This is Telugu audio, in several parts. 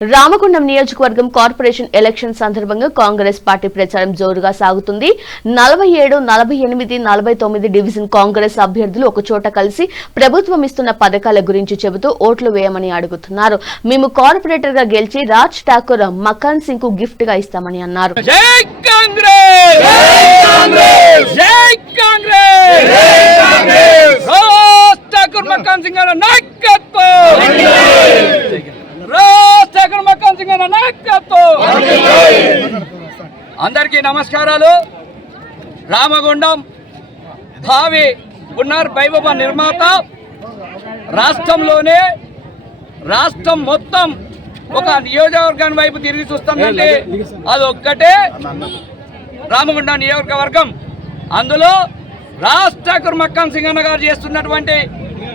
రామగుండం నియోజకవర్గం కార్పొరేషన్ ఎలక్షన్ సందర్భంగా కాంగ్రెస్ పార్టీ ప్రచారం జోరుగా సాగుతుంది. 47, 48, 49 డివిజన్ కాంగ్రెస్ అభ్యర్థులు ఒకచోట కలిసి ప్రభుత్వం ఇస్తున్న పథకాల గురించి చెబుతూ ఓట్లు వేయమని అడుగుతున్నారు. మేము కార్పొరేటర్ గా గెలిచి రాజ్ ఠాకూర్ మకాన్ సింగ్ కు గిఫ్ట్ గా ఇస్తామని అన్నారు. అందరికీ నమస్కారాలు. రామగుండం భావి పునర్వైభవ నిర్మాత రాష్ట్రంలోనే రాష్ట్రం మొత్తం ఒక నియోజకవర్గాన్ని వైపు తిరిగి చూస్తుందంటే అది ఒక్కటే రామగుండం నియోజకవర్గం. అందులో రాజ్ ఠాకూర్ మక్కాన్ సింగ్ అన్న గారు చేస్తున్నటువంటి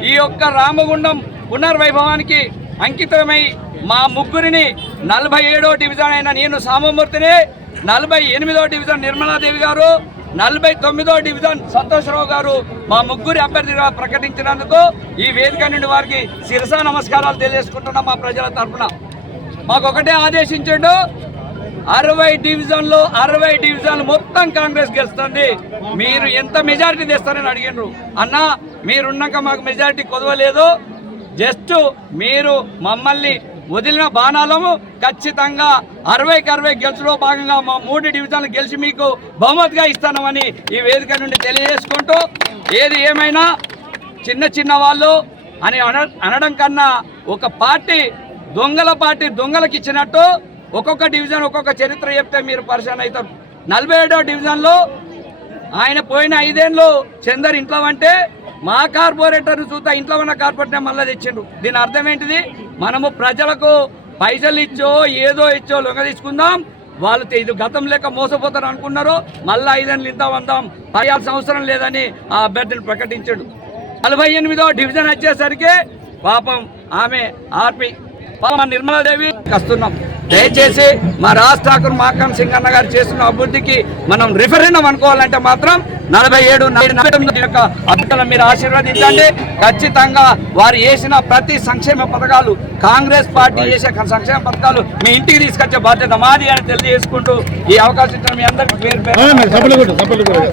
ఈ యొక్క రామగుండం పునర్వైభవానికి అంకితమై మా ముగ్గురిని 47వ డివిజన్ అయిన నేను సామమూర్తిని, 48వ డివిజన్ నిర్మలాదేవి గారు, 49వ డివిజన్ సంతోషరావు గారు మా ముగ్గురి అభ్యర్థిగా ప్రకటించినందుకు ఈ వేదిక నుండి వారికి శిరసా నమస్కారాలు తెలియజేసుకుంటున్నాం. మా ప్రజల తరఫున మాకు ఒకటే ఆదేశించండు, 60 డివిజన్లు మొత్తం కాంగ్రెస్ గెలుస్తుంది, మీరు ఎంత మెజారిటీ తెస్తారని అడిగిండ్రు. అన్న మీరున్నాక మాకు మెజారిటీ కొదవలేదు, జస్ట్ మీరు మమ్మల్ని వదిలిన బాణాలము ఖచ్చితంగా 60కి 60 గెలుచులో భాగంగా మా 3 డివిజన్లు గెలిచి మీకు బహుమతిగా ఇస్తానమని ఈ వేదిక నుండి తెలియజేసుకుంటూ, ఏది ఏమైనా చిన్న వాళ్ళు అని అనడం కన్నా ఒక పార్టీ దొంగలకు ఇచ్చినట్టు ఒక్కొక్క డివిజన్ ఒక్కొక్క చరిత్ర చెప్తే మీరు పరిశాన్ అవుతారు. 47వ డివిజన్లో ఆయన పోయిన 5 ఏళ్ళు చందర్ ఇంట్లో అంటే మా కార్పొరేటర్ను చూస్తా ఇంట్లో ఉన్న కార్పొరేటర్ మళ్ళీ తెచ్చిండ్రు. దీని అర్థం ఏంటిది? మనము ప్రజలకు పైసలు ఇచ్చో ఏదో ఇచ్చో లొంగ తీసుకుందాం, వాళ్ళు ఇది గతం లేక మోసపోతారు అనుకున్నారు. మళ్ళీ 5 ఏళ్ళు ఇంత వందాం, పర్యాల్సిన అవసరం లేదని ఆ అభ్యర్థిని ప్రకటించాడు. 48వ డివిజన్ వచ్చేసరికి పాపం ఆమె ఆర్పి నిర్మలాదేవి వస్తున్నాం. దయచేసి మా రాజ్ ఠాకూర్ మక్కాన్ సింగ్ అన్న గారు చేస్తున్న అభివృద్ధికి మనం రిఫరెండం అనుకోవాలంటే మాత్రం 47, 49 యొక్క అభ్యర్థులను మీరు ఆశీర్వదించండి. ఖచ్చితంగా వారు చేసిన ప్రతి సంక్షేమ పథకాలు, కాంగ్రెస్ పార్టీ చేసే సంక్షేమ పథకాలు మీ ఇంటికి తీసుకొచ్చే బాధ్యత మాది అని తెలియజేసుకుంటూ ఈ అవకాశం ఇచ్చిన మీ అందరికీ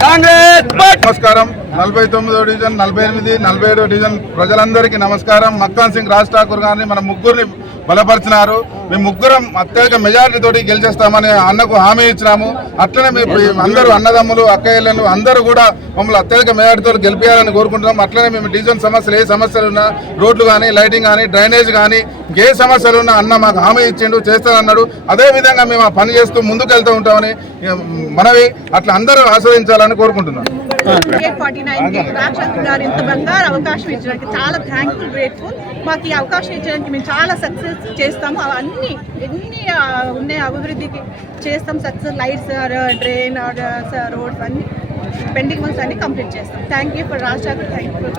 కాంగ్రెస్. నమస్కారం. 49వ డివిజన్, 48, 47వ డివిజన్ ప్రజలందరికీ నమస్కారం. మక్కాన్ సింగ్, రాజ్ ఠాకూర్ గారిని మన ముగ్గురిని బలపరిచినారు. మేము ముగ్గురం అత్యధిక మెజారిటీ తోటి గెలిచేస్తామని అన్నకు హామీ ఇచ్చినాము. అట్లనే మేము అందరూ అన్నదమ్ములు అక్కయ్యలను అందరూ కూడా మమ్మల్ని అత్యధిక మెజారిటీతో గెలిపేయాలని కోరుకుంటున్నాం. అట్లనే మేము డివిజన్ సమస్యలు ఏ సమస్యలు ఉన్నా, రోడ్లు కానీ, లైటింగ్ కానీ, డ్రైనేజ్ కానీ, ఏ సమస్యలు ఉన్నా అన్న మాకు హామీ ఇచ్చిండు, చేస్తానన్నాడు. అదేవిధంగా మేము ఆ పని చేస్తూ ముందుకు వెళ్తూ ఉంటామని మనవి అట్లా అందరూ ఆస్వాదించాలని కోరుకుంటున్నాం. 49 రాజ్ ఠాకూర్ గారు ఇంత బంగారు అవకాశం ఇచ్చడానికి చాలా థ్యాంక్ఫుల్, గ్రేట్ఫుల్. మాకు ఈ అవకాశం ఇచ్చడానికి మేము చాలా సక్సెస్ చేస్తాము. అవన్నీ ఎన్ని ఉన్నాయి అభివృద్ధికి చేస్తాం. సక్సెస్ లైట్స్, డ్రైన్, రోడ్స్ అన్ని పెండింగ్ వర్క్స్ అన్ని కంప్లీట్ చేస్తాం. Thank you for Raj Thakur, thank you for